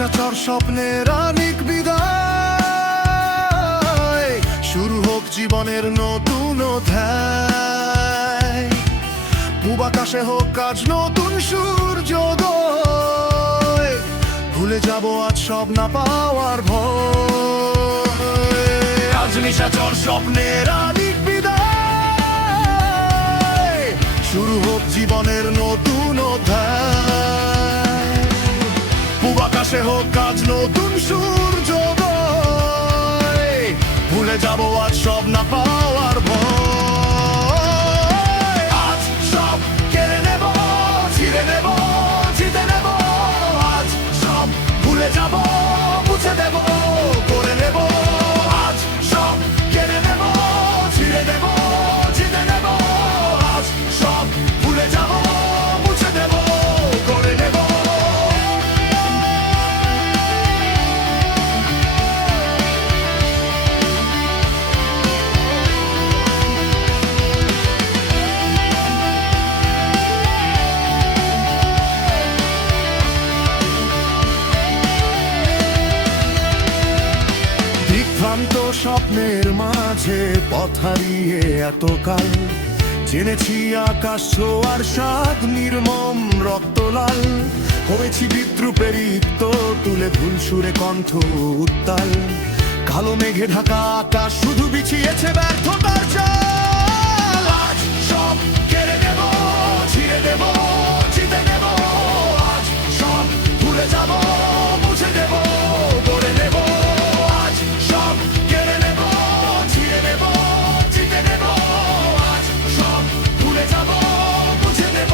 নিশাচর স্বপ্নের আনিক বিদায়, শুরু হোক জীবনের নতুন অধ্যায়। পূব আকাশে হোক আজ নতুন সূর্যোদয়, ভুলে যাব আজ সব না পাওয়ার ভয়। আজ নিশাচর স্বপ্নের আনিক বিদায়, শুরু হোক জীবনের নতুন অধ্যায়। পূব আকাশে হোক আজ নতুন সূর্যোদয়, ভুলে যাব আজ সব না পাওয়ার ভয়। আজ সব কেড়ে নেব, ছিঁড়ে নেব, জিতে নেব। আজ সব ভুলে যাব, মুছে দেব, করে নেব। আজ সব কেড়ে নেব, ছিঁড়ে নেব, জিতে নেব। আজ সব ভুলে যাব, মুছে দেব, করে নেব। দিগ্ভ্রান্ত স্বপ্নের মাঝে পথ হারিয়ে এতকাল, জেনেছি আকাশ ছোঁয়ার স্বাদ নির্মম রক্তলাল। হয়েছি বিদ্রুপের ইপ্ত তুলে ভুল সুরে কণ্ঠ উত্তাল। কালো মেঘে ঢাকা আকাশ শুধু বিছিয়েছে ব্যর্থতার চাল। আজ সব কেড়ে নেব, ছিঁড়ে নেব, জিতে নেব। আজ সব ভুলে যাব, মুছে দেব, করে নেব। আজ সব কেড়ে নেব, ছিঁড়ে নেব, জিতে নেব। আজ সব ভুলে যাব, মুছে দেব,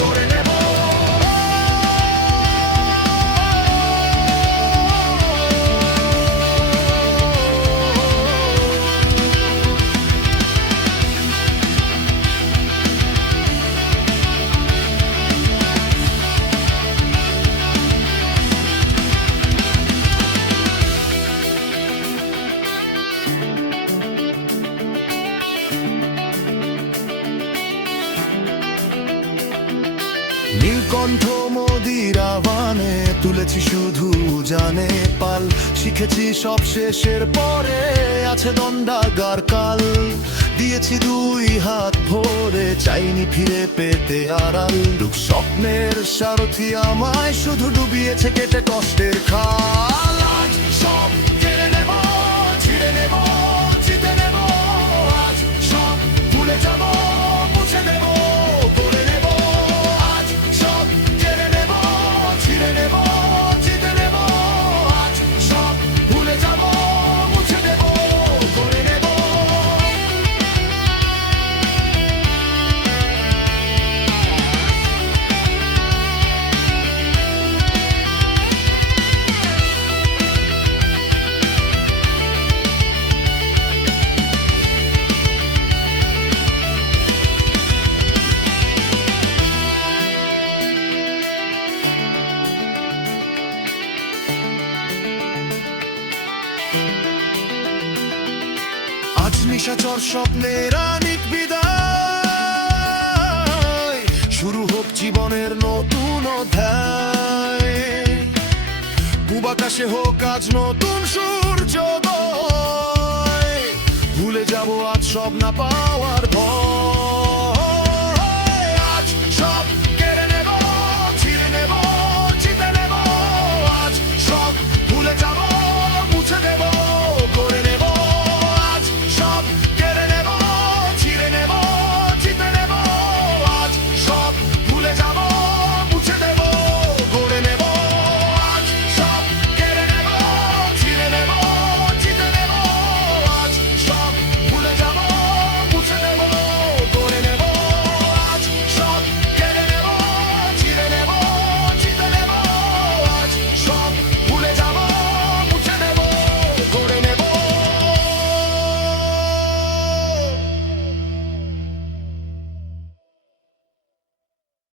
করে নেব। নীলকণ্ঠ মোদির আহ্বানে তুলেছি শুধু জানে পাল। শিখেছি সব শেষের পরে আছে দণ্ডাগার কাল। দিয়েছি দুই হাত ভরে, চাইনি ফিরে পেতে আড়াল। স্বপ্নের সারথি আমায় শুধু ডুবিয়েছে কেটে কষ্টের খাল। আজ সব কেড়ে নেব, ছিঁড়ে নেব, জিতে নেব। আজ সব ভুলে যাব, মুছে দেব, করে নেব। আজ সব কেড়ে নেব, ছিঁড়ে নেব, জিতে নেব। আজ সব ভুলে যাব, মুছে দেব, করে নেব। আজ নিশাচর স্বপ্নের আনিক বিদায়, শুরু হোক জীবনের নতুন অধ্যায়। পূব আকাশে হোক আজ নতুন সূর্যোদয়, ভুলে যাব আজ সব না পাওয়ার ভয়।